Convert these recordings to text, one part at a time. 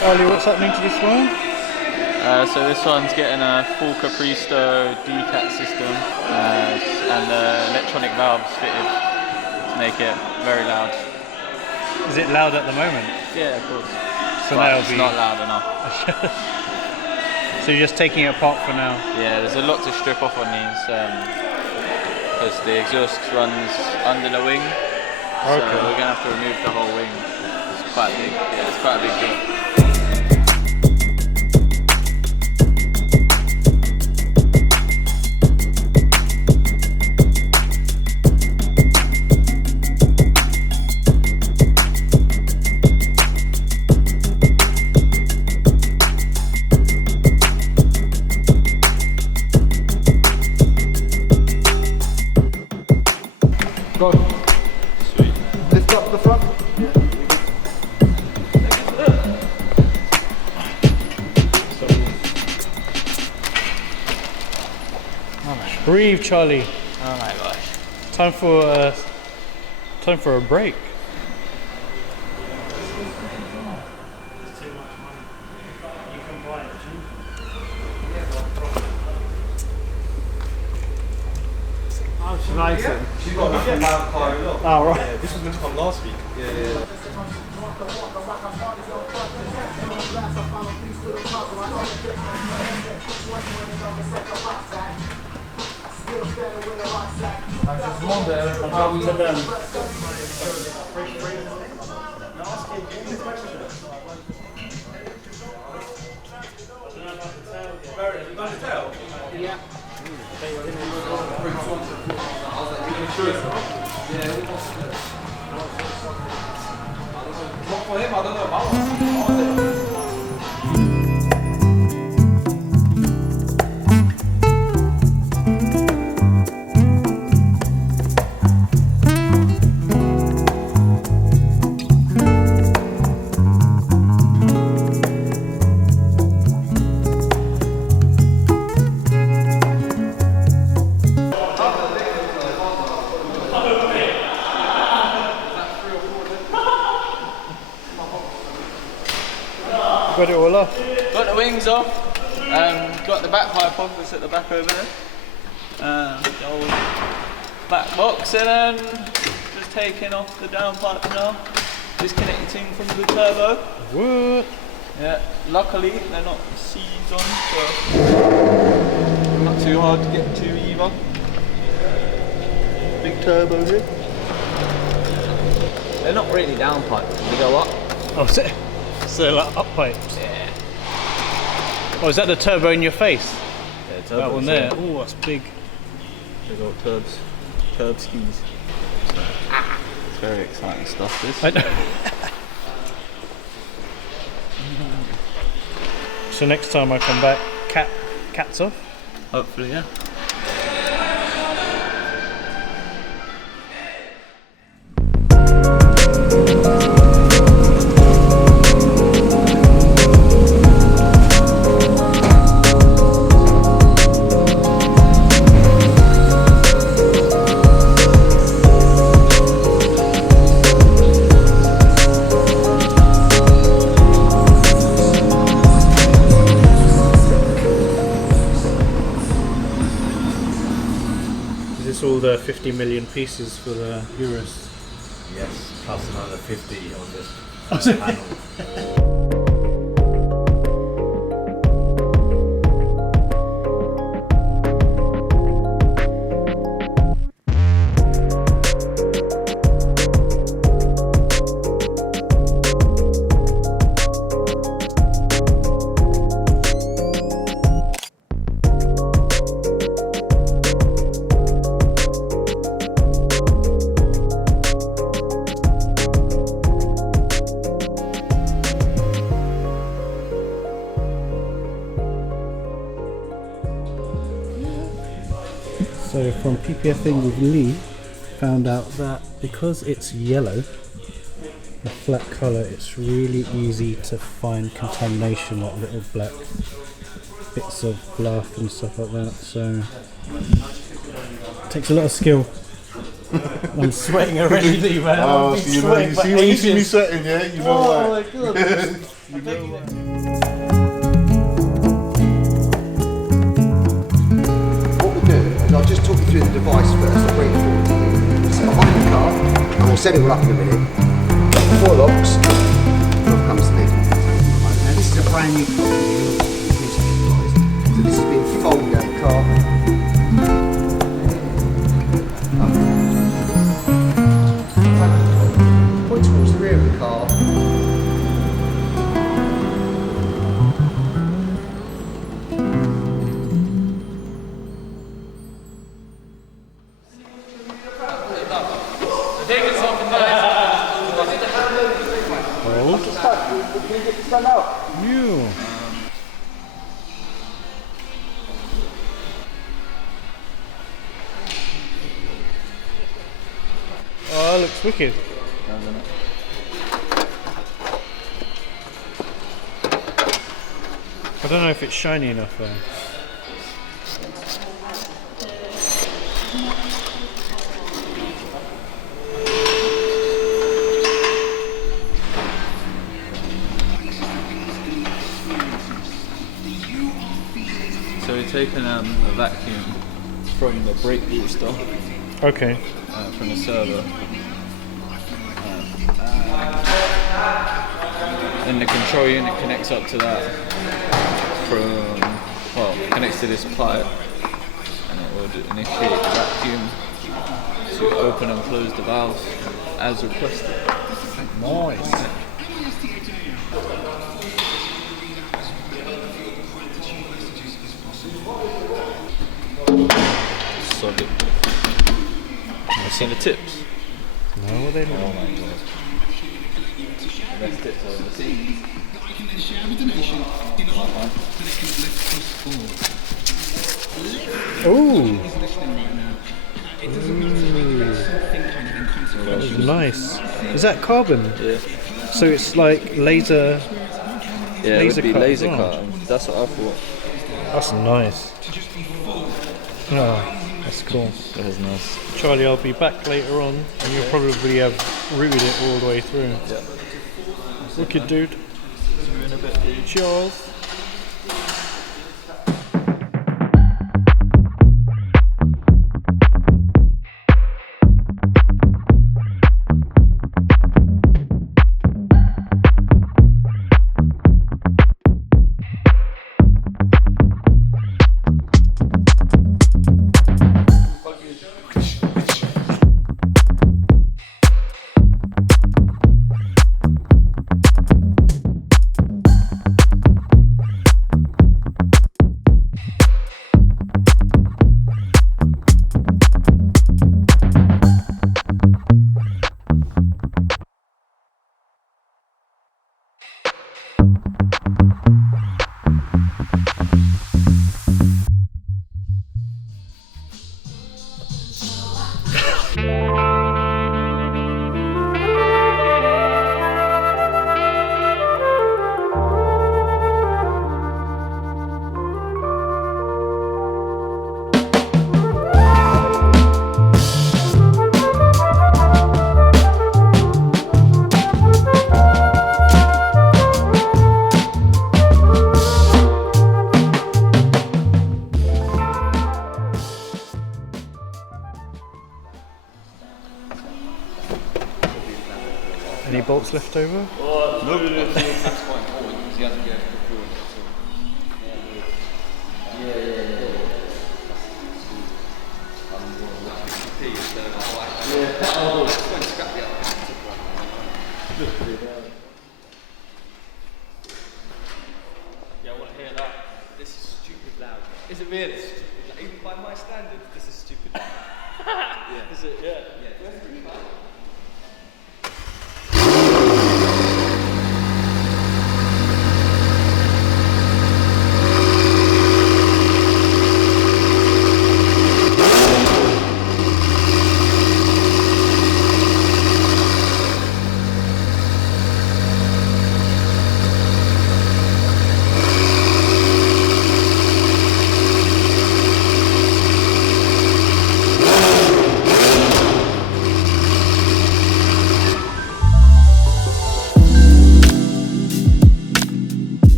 Charlie, what's happening to this one? So this one's getting a full Capristo decat system and electronic valves fitted to make it very loud. Is it loud at the moment? Yeah, of course. So but that'll it's be not loud enough. So you're just taking it apart for now? Yeah, there's a lot to strip off on these because the exhaust runs under the wing. So we're going to have to remove the whole wing. It's quite big. Yeah, it's quite a big deal. Go. Sweet. Lift up the front. Breathe, Charlie. Oh my gosh. Time for a break. Oh, she's nice. She's got a loud car as well. Oh, right. Yeah, this was meant to come last week. Yeah. Got it all off. Got the wings off. Got the back pipe off. It's at the back over there. The old back box, and then just taking off the downpipe now. Disconnecting from the turbo. What? Yeah. Luckily they're not seized on, so not too hard to get to either. Big turbo here. They're not really downpipes. They go up. Oh, so like up pipes. Yeah. Oh, is that the turbo in your face? Yeah, turbo. That one there. Oh, that's big. Big old turbs. Turb skis. It's very exciting stuff, this. I know. So next time I come back, cat's off? Hopefully, yeah. All the 50 million pieces for the Urus. Yes, plus another 50 on this panel. So from PPFing with Lee, found out that because it's yellow, a flat colour, it's really easy to find contamination, like little black bits of black and stuff like that. So it takes a lot of skill. I'm sweating already, Lee, man. Oh, so you know, you see me sweating, yeah? You know oh why. my god. What we'll do is I'll just talk you through the device first. I'll bring it forward to you. So behind the car, and we'll set it all up in a minute. 4 locks. Off comes the lid. Now this is a brand new car. So this has been folded out the car. Point towards the rear of the car. Oh, that looks wicked. I don't know if it's shiny enough though. So we're taking a vacuum from the brake booster, Okay. from the servo. And the control unit connects up to that connects to this pipe, and it would initiate the vacuum to open and close the valves as requested. Nice. Solid. Have you seen the tips? No, what they look Oh like. my god. The best tips I've ever seen. Ooh. That was nice. Is that carbon? Yeah. So it's like laser. Yeah, it would be cut as laser well. cut. That's what I thought. That's nice. Oh, that's cool. That is nice. Charlie, I'll be back later on, and you'll probably have routed it all the way through. Yeah. Wicked, dude. See you in a bit, dude. Cheers. Any bolts left over? Yeah, I want to hear that. This is stupid loud. Is it really? Even by my standards, this is stupid loud. Yeah. Is it? Yeah. Yeah. That's pretty loud.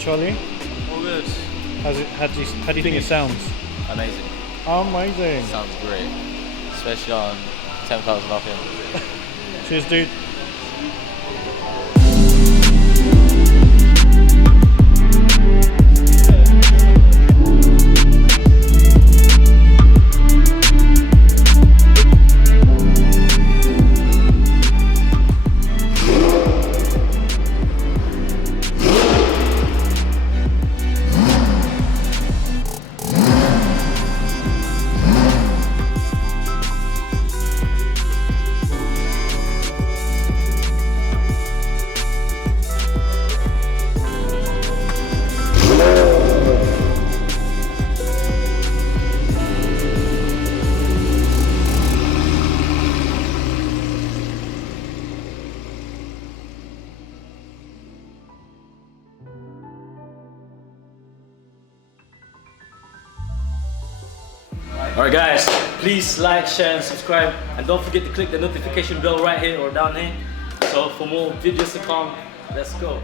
Charlie? All good. How do you think it sounds? Amazing. Amazing. Sounds great. Especially on 10,000 RPM. Cheers, dude. Alright guys, please like, share and subscribe, and don't forget to click the notification bell right here or down here. So for more videos to come, let's go.